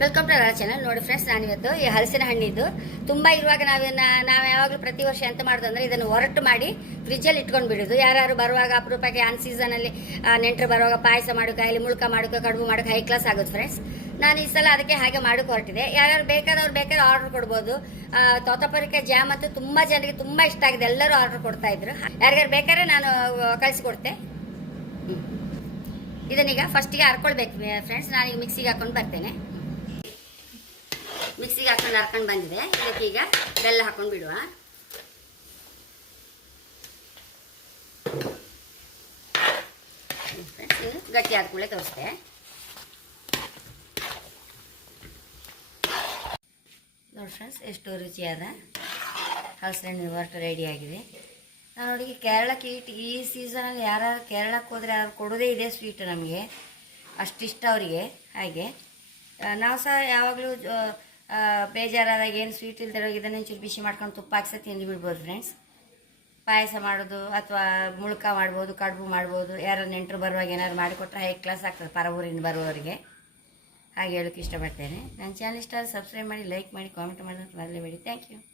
Welcome to our channel ನೋಡಿ friends ನಾನಿವತ್ತು ಈ ಹಲಸಿನ ಹಣ್ಣಿದ್ದು. ತುಂಬ ಇರುವಾಗ ನಾವು ನಾವು ಯಾವಾಗಲೂ ಪ್ರತಿ ವರ್ಷ ಎಂತ ಮಾಡೋದು ಅಂದರೆ ಇದನ್ನು ಹೊರಟು ಮಾಡಿ ಫ್ರಿಜ್ಜಲ್ಲಿ ಇಟ್ಕೊಂಡು ಬಿಡೋದು. ಯಾರು ಬರುವಾಗ ಅಪರೂಪಕ್ಕೆ ಆನ್ ಸೀಸನಲ್ಲಿ ನೆಂಟರು ಬರುವಾಗ ಪಾಯಸ ಮಾಡೋಕೆ ಅಲ್ಲಿ ಮುಳ್ಕ ಮಾಡೋಕೆ, ಕಡುಬು ಮಾಡೋಕೆ ಹೈ ಕ್ಲಾಸ್ ಆಗೋದು ಫ್ರೆಂಡ್ಸ್ ನಾನು ಈ ಸಲ ಅದಕ್ಕೆ ಹಾಗೆ ಮಾಡೋಕೆ ಹೊರಟಿದೆ ಯಾರ್ಯಾರು ಬೇಕಾದವ್ರು ಬೇಕಾದ್ರೆ ಆರ್ಡರ್ ಕೊಡ್ಬೋದು. ತೋತಪರಿಕೆ ಜಾಮ್ ಅಂತೂ ತುಂಬ ಜನರಿಗೆ ತುಂಬ ಇಷ್ಟ ಆಗಿದೆ. ಎಲ್ಲರೂ ಆರ್ಡರ್ ಕೊಡ್ತಾ ಇದ್ರು. ಯಾರ್ಯಾರು ಬೇಕಾದ್ರೆ ನಾನು ಕಳಿಸಿಕೊಡ್ತೆ ಇದನ್ನೀಗ ಫಸ್ಟಿಗೆ ಹರ್ಕೊಳ್ಬೇಕು ಫ್ರೆಂಡ್ಸ್ ನಾನೀಗ ಮಿಕ್ಸಿಗೆ ಹಾಕೊಂಡು ಬರ್ತೇನೆ. ಮಿಕ್ಸಿಗೆ ಹಾಕೊಂಡು ಹರ್ಕೊಂಡು ಬಂದಿದೆ. ಇದಕ್ಕೆ ಈಗ ಬೆಲ್ಲ ಹಾಕೊಂಡು ಬಿಡುವ. ಗಟ್ಟಿ ಆದ ಕೂಡಲೇ ತೋರಿಸ್ತೆ. ನೋಡಿ ಫ್ರೆಂಡ್ಸ್ ಎಷ್ಟು ರುಚಿಯಾದ ಹಲಸಿನ ಹೊರಟು ರೆಡಿ ಆಗಿದೆ. ನಾನು ನೋಡಿ ಕೇರಳಕ್ಕೆ ಈಟ್ ಈ ಸೀಸನಲ್ಲಿ ಯಾರು ಕೇರಳಕ್ಕೆ ಹೋದರೆ ಅವ್ರು ಕೊಡೋದೇ ಇದೆ ಸ್ವೀಟ್ ನಮಗೆ. ಅಷ್ಟಿಷ್ಟ ಅವರಿಗೆ. ಹಾಗೆ ನಾವು ಸಹ ಯಾವಾಗಲೂ ಬೇಜಾರಾದಾಗ ಏನು ಸ್ವೀಟ್ ಇಲ್ದಿರೋ ಇದನ್ನ ಒಂಚೂರು ಬಿಸಿ ಮಾಡ್ಕೊಂಡು ತುಪ್ಪ ಹಾಕ್ಸ ತಿಂದು ಬಿಡ್ಬೋದು ಫ್ರೆಂಡ್ಸ್ ಪಾಯಸ ಮಾಡೋದು ಅಥವಾ ಮುಳ್ಕ ಮಾಡ್ಬೋದು, ಕಡುಬು ಮಾಡ್ಬೋದು, ಯಾರು ನೆಂಟರು ಬರುವಾಗ ಏನಾದ್ರು ಮಾಡಿಕೊಟ್ರೆ ಹೈ ಕ್ಲಾಸ್ ಆಗ್ತದೆ, ಪರ ಊರಿಂದ ಬರುವವರಿಗೆ. ಹಾಗೆ ಹೇಳೋಕ್ಕೆ ಇಷ್ಟಪಡ್ತೇನೆ. ನನ್ನ ಚಾನಲ್ ಇಷ್ಟ ಸಬ್ಸ್ಕ್ರೈಬ್ ಮಾಡಿ ಲೈಕ್ ಮಾಡಿ ಕಾಮೆಂಟ್ ಮಾಡೋದು ಮರಲೇಬೇಡಿ ಥ್ಯಾಂಕ್ ಯು